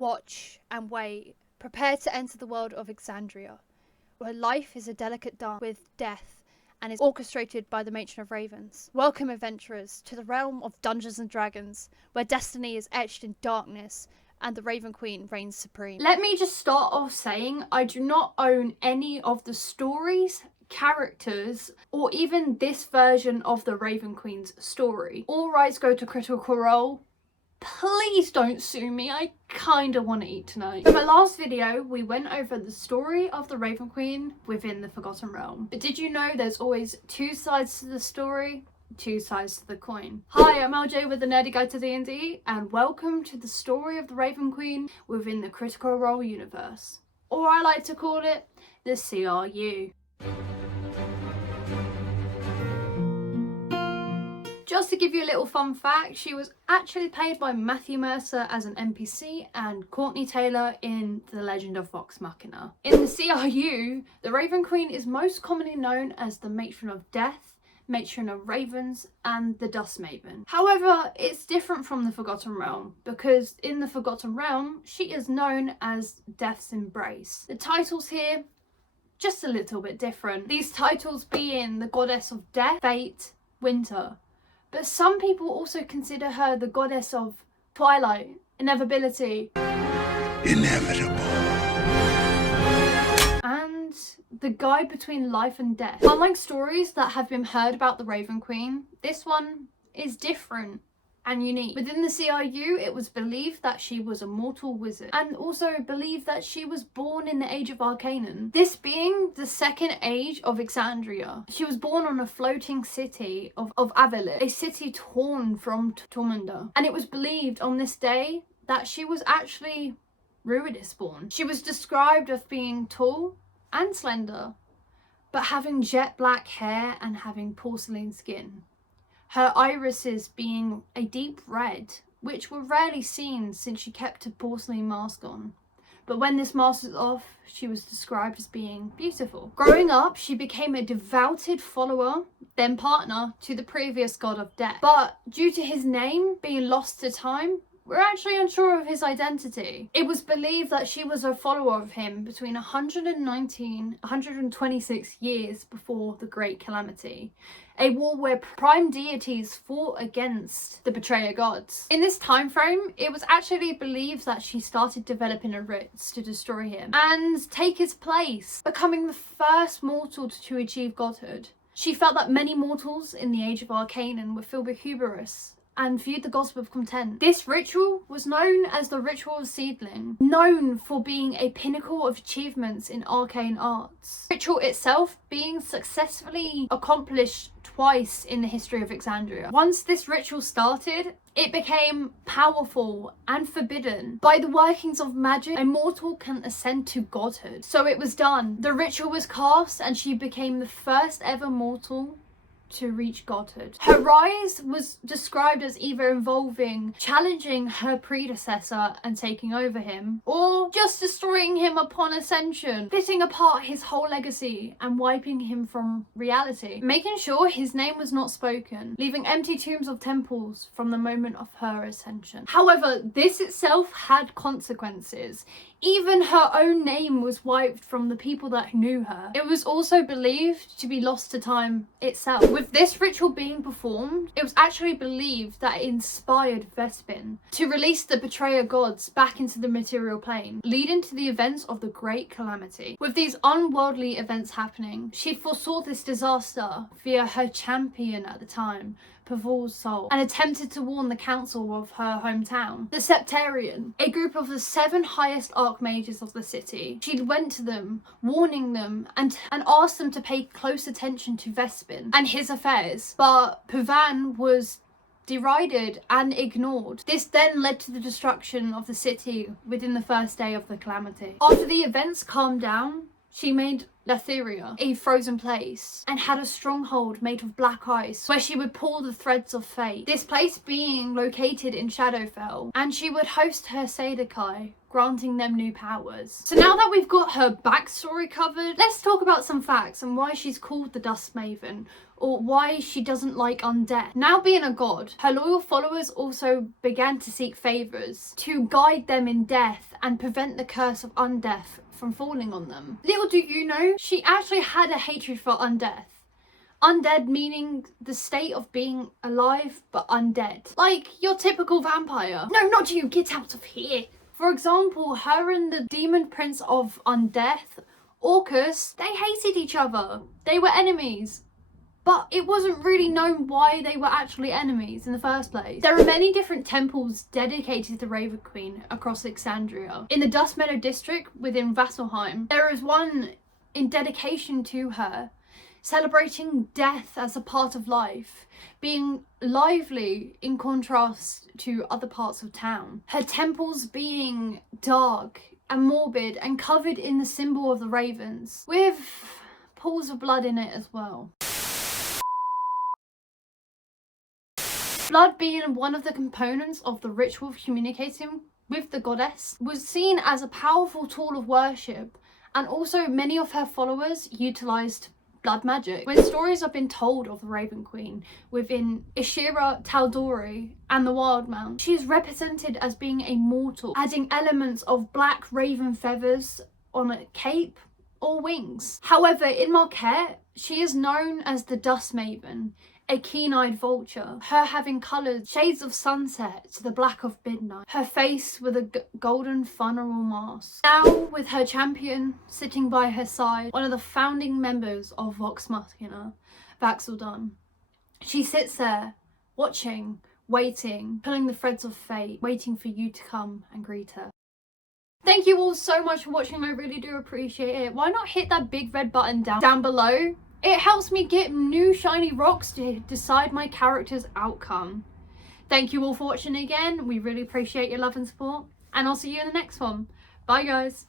Watch and wait. Prepare to enter the world of Exandria, where life is a delicate dance with death and is orchestrated by the Matron of Ravens. Welcome, adventurers, to the realm of Dungeons and Dragons, where destiny is etched in darkness and the Raven Queen reigns supreme. Let me just start off saying I do not own any of the stories, characters, or even this version of the Raven Queen's story. All rights go to Critical Role. Please don't sue me, I kinda want to eat tonight. In my last video, we went over the story of the Raven Queen within the Forgotten Realm. But did you know there's always two sides to the story? Two sides to the coin. Hi, I'm LJ with the Nerdy Guide to D&D, and welcome to the story of the Raven Queen within the Critical Role universe. Or I like to call it, the CRU. Just to give you a little fun fact, she was actually played by Matthew Mercer as an NPC and Courtney Taylor in The Legend of Vox Machina. In the CRU, the Raven Queen is most commonly known as the Matron of Death, Matron of Ravens, and the Dust Maven. However, it's different from the Forgotten Realm, because in the Forgotten Realm, she is known as Death's Embrace. The titles here, just a little bit different. These titles being the Goddess of Death, Fate, Winter. But some people also consider her the goddess of twilight, inevitability, inevitable, and the guide between life and death. Unlike stories that have been heard about the Raven Queen, this one is different and unique. Within the CRU, it was believed that she was a mortal wizard, and also believed that she was born in the Age of Arcanum, this being the second age of Exandria. She was born on a floating city of Avilit, a city torn from Tormunda, and it was believed on this day that she was actually Ruidus born. She was described as being tall and slender, but having jet black hair and having porcelain skin. Her irises being a deep red, which were rarely seen since she kept a porcelain mask on. But when this mask was off, she was described as being beautiful. Growing up, she became a devoted follower, then partner, to the previous god of death. But due to his name being lost to time, we're actually unsure of his identity. It was believed that she was a follower of him between 126 years before the Great Calamity, a war where prime deities fought against the betrayer gods. In this time frame, it was actually believed that she started developing a writs to destroy him and take his place, becoming the first mortal to achieve godhood. She felt that many mortals in the Age of Arcanum were filled with hubris and viewed the gods with contempt. This ritual was known as the Ritual of Seedling, known for being a pinnacle of achievements in arcane arts. The ritual itself being successfully accomplished twice in the history of Exandria. Once this ritual started, it became powerful and forbidden. By the workings of magic, a mortal can ascend to godhood. So it was done. The ritual was cast and she became the first ever mortal to reach godhood. Her rise was described as either involving challenging her predecessor and taking over him, or just destroying him upon ascension, splitting apart his whole legacy and wiping him from reality, making sure his name was not spoken, leaving empty tombs of temples from the moment of her ascension. However, this itself had consequences. Even her own name was wiped from the people that knew her. It was also believed to be lost to time itself. With this ritual being performed, it was actually believed that it inspired Vespin to release the betrayer gods back into the material plane, leading to the events of the Great Calamity. With these unworldly events happening, she foresaw this disaster via her champion at the time, Pavol's soul, and attempted to warn the council of her hometown, the Septarian, a group of the 7 highest archmages of the city. She went to them, warning them, and asked them to pay close attention to Vespin and his affairs. But Pavan was derided and ignored. This then led to the destruction of the city within the first day of the calamity. After the events calmed down, she made Latheria, a frozen place, and had a stronghold made of black ice where she would pull the threads of fate. This place being located in Shadowfell, and she would host her Sedekai, granting them new powers. So now that we've got her backstory covered, let's talk about some facts and why she's called the Dust Maven, or why she doesn't like undeath. Now being a god, her loyal followers also began to seek favours to guide them in death and prevent the curse of undeath from falling on them. Little do you know, she actually had a hatred for undeath. Undead meaning the state of being alive but undead. Like your typical vampire. No, not you, get out of here. For example, her and the demon prince of undeath, Orcus, they hated each other. They were enemies. But it wasn't really known why they were actually enemies in the first place. There are many different temples dedicated to Raven Queen across Exandria. In the Dust Meadow district within Vasselheim, there is one in dedication to her, celebrating death as a part of life, being lively in contrast to other parts of town. Her temples being dark and morbid and covered in the symbol of the ravens, with pools of blood in it as well. Blood being one of the components of the ritual of communicating with the goddess was seen as a powerful tool of worship, and also many of her followers utilised blood magic. When stories have been told of the Raven Queen within Ishira, Taldori and the Wildmount, she is represented as being a mortal, adding elements of black raven feathers on a cape or wings. However, in Marquette, she is known as the Dust Maven, a keen-eyed vulture, her having coloured shades of sunset to the black of midnight, her face with a golden funeral mask. Now, with her champion sitting by her side, one of the founding members of Vox Machina, Vax'ildan. She sits there, watching, waiting, pulling the threads of fate, waiting for you to come and greet her. Thank you all so much for watching, I really do appreciate it. Why not hit that big red button down below? It helps me get new shiny rocks to decide my character's outcome. Thank you all for watching again. We really appreciate your love and support. And I'll see you in the next one. Bye guys.